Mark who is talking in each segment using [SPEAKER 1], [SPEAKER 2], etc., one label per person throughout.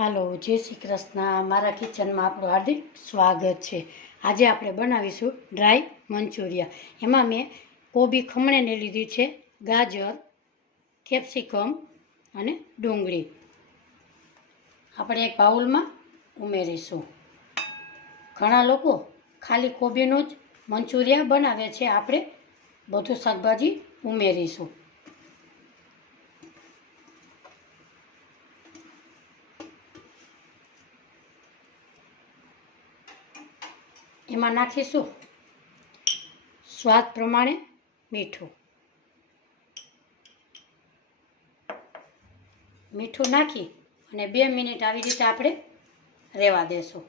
[SPEAKER 1] હાલો, જય શ્રી કૃષ્ણ. મારા કિચનમાં આપણું હાર્દિક સ્વાગત છે. આજે આપણે બનાવીશું ડ્રાય મંચુરિયા. એમાં મેં કોબી ખમણીને લીધી છે, ગાજર, કેપ્સિકમ અને ડુંગળી. આપણે એક બાઉલમાં ઉમેરીશું. ઘણા લોકો ખાલી કોબીનું જ મંચુરિયા બનાવે છે. આપણે બધું શાકભાજી ઉમેરીશું. એમાં નાખીશું સ્વાદ પ્રમાણે મીઠું. મીઠું નાખી અને બે મિનિટ આવી રીતે આપણે રહેવા દેશું.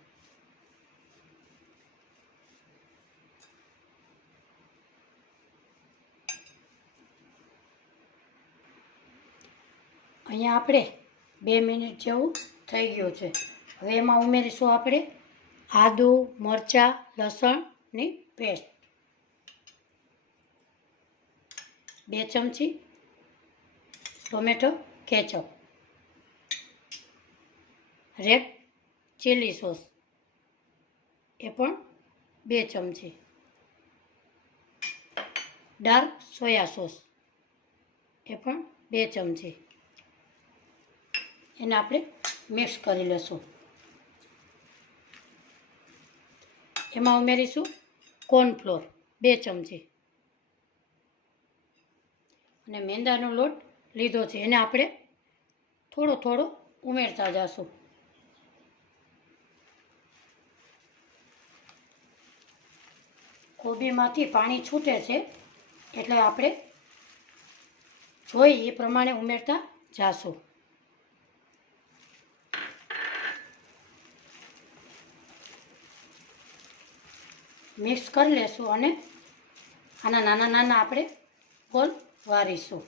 [SPEAKER 1] અહીંયા આપણે બે મિનિટ જેવું થઈ ગયું છે. હવે એમાં ઉમેરીશું આપણે આદુ, મરચાં લસણની પેસ્ટ. બે ચમચી tomato ketchup. Red chilli sauce. એ પણ બે ચમચી. Dark soya sauce. એ પણ બે ચમચી. એને આપણે મિક્સ કરી લઈશું એમાં ઉમેરીશું કોર્નફ્લોર, બે ચમચી. અને મેંદાનો લોટ લીધો છે, એને આપણે થોડો થોડો ઉમેરતા જશું. કોબીમાંથી પાણી છૂટે છે, એટલે આપણે જોઈ એ પ્રમાણે ઉમેરતા જાશું. મિક્સ કરી લેશું અને આના નાના નાના આપણે ગોલ વારીશું.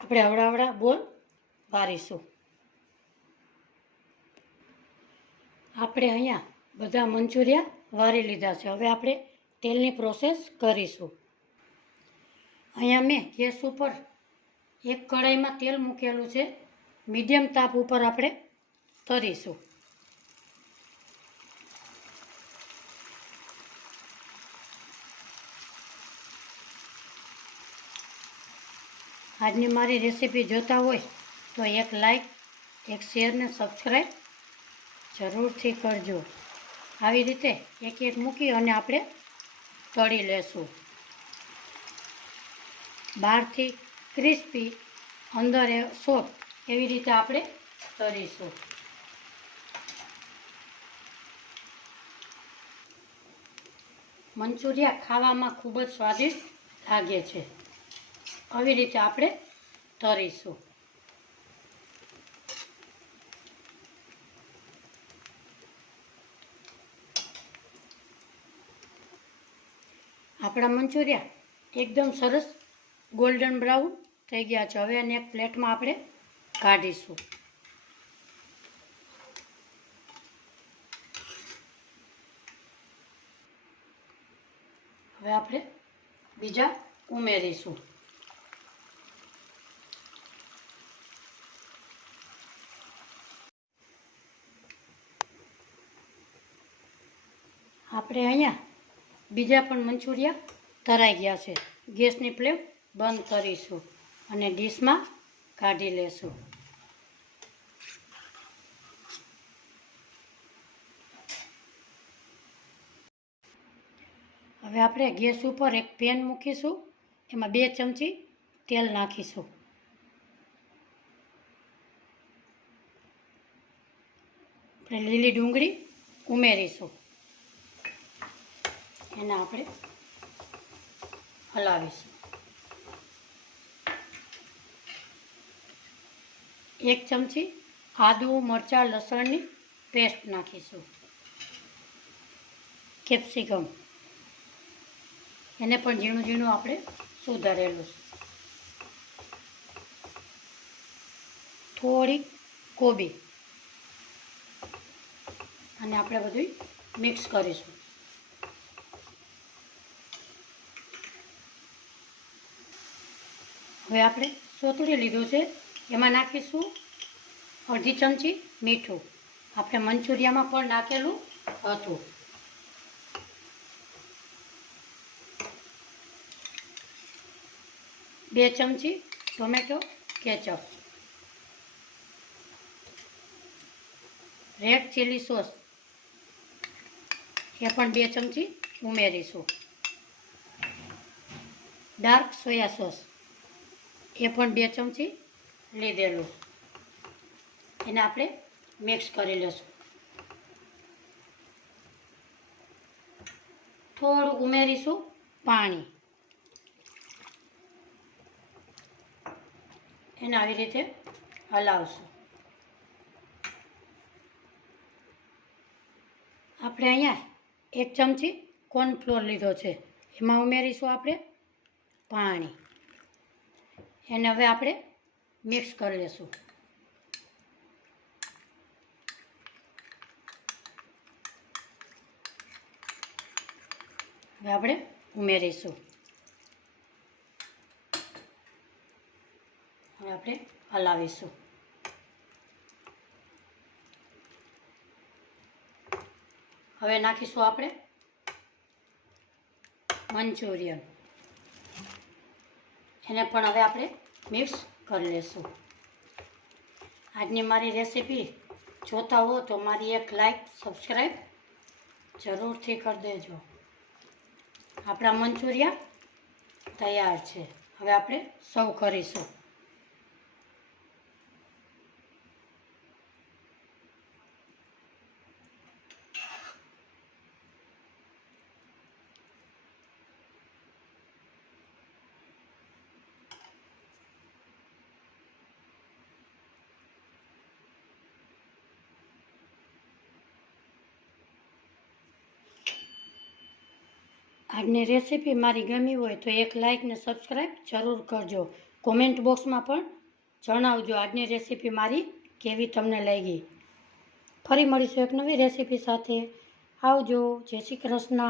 [SPEAKER 1] આપણે હવડાવડા બોલ વારીશું. આપણે અહીંયા બધા મંચુરિયા વારી લીધા છે. હવે આપણે તેલની પ્રોસેસ કરીશું. અહીંયા મેં ગેસ ઉપર એક કઢાઈમાં તેલ મૂકેલું છે. મીડિયમ તાપ ઉપર આપણે તરીશું. આજની મારી રેસીપી જોતા હોય તો એક લાઈક, એક શેરને સબસ્ક્રાઈબ જરૂરથી કરજો. આવી રીતે એક એક મૂકી અને આપણે તળી લેશું. બહારથી ક્રિસ્પી અંદર એ સોફ્ટ એવી રીતે આપણે તરીશું. મંચુરિયા ખાવામાં ખૂબ જ સ્વાદિષ્ટ લાગે છે. આવી રીતે આપણે તરીશું. આપણા મંચુરિયા એકદમ સરસ ગોલ્ડન બ્રાઉન થઈ ગયા છે. હવે એને એક પ્લેટમાં આપણે કાઢીશું. હવે આપણે બીજા ઉમેરીશું. આપણે અહીંયા બીજા પણ મંચુરિયા તરાઈ ગયા છે. ગેસની ફ્લેમ બંધ કરીશું. અને ડીશમાં કાઢી લેશું. હવે આપણે ગેસ ઉપર એક પેન મૂકીશું. એમાં બે ચમચી તેલ નાખીશું. આપણે લીલી ડુંગળી ઉમેરીશું. એને આપણે હલાવીશું. એક ચમચી આદુ, મરચાં, લસણની પેસ્ટ નાખીશું. કેપ્સિકમ. એને પણ ઝીણું ઝીણું આપણે સુધારેલું થોડીક કોબી. અને આપણે બધું મિક્સ કરીશું. હવે આપણે સોતળી લીધું છે. એમાં નાખીશું અડધી ચમચી મીઠું. આપણે મંચુરિયામાં પણ નાખેલું હતું. બે ચમચી tomato ketchup. Red chilli sauce. એ પણ બે ચમચી ઉમેરીશું. Dark soya sauce. એ પણ બે ચમચી લીધેલું. એને આપણે મિક્સ કરી લઈશું થોડું ઉમેરીશું પાણી. એને આવી રીતે હલાવશું. આપણે અહીંયા એક ચમચી કોર્નફ્લોર લીધો છે. એમાં ઉમેરીશું આપણે પાણી. એને હવે આપણે મિક્સ કરી લઈશું હવે આપણે ઉમેરીશું. હવે આપણે હલાવીશું. હવે નાખીશું આપણે મંચુરિયન. એને પણ હવે આપણે મિક્સ કરી લઈશું આજની મારી રેસીપી જોતા હો તો મારી એક લાઈક સબસ્ક્રાઈબ જરૂરથી કરી દેજો. આપણા મંચુરિયા તૈયાર છે. હવે આપણે સૌ કરીશું. આજની રેસીપી મારી ગમી હોય તો એક લાઇકને સબસ્ક્રાઈબ જરૂર કરજો. કોમેન્ટ બોક્સમાં પણ જણાવજો આજની રેસીપી મારી કેવી તમને લાગી. ફરી મળીશું એક નવી રેસીપી સાથે. આવજો. જય શ્રી કૃષ્ણ.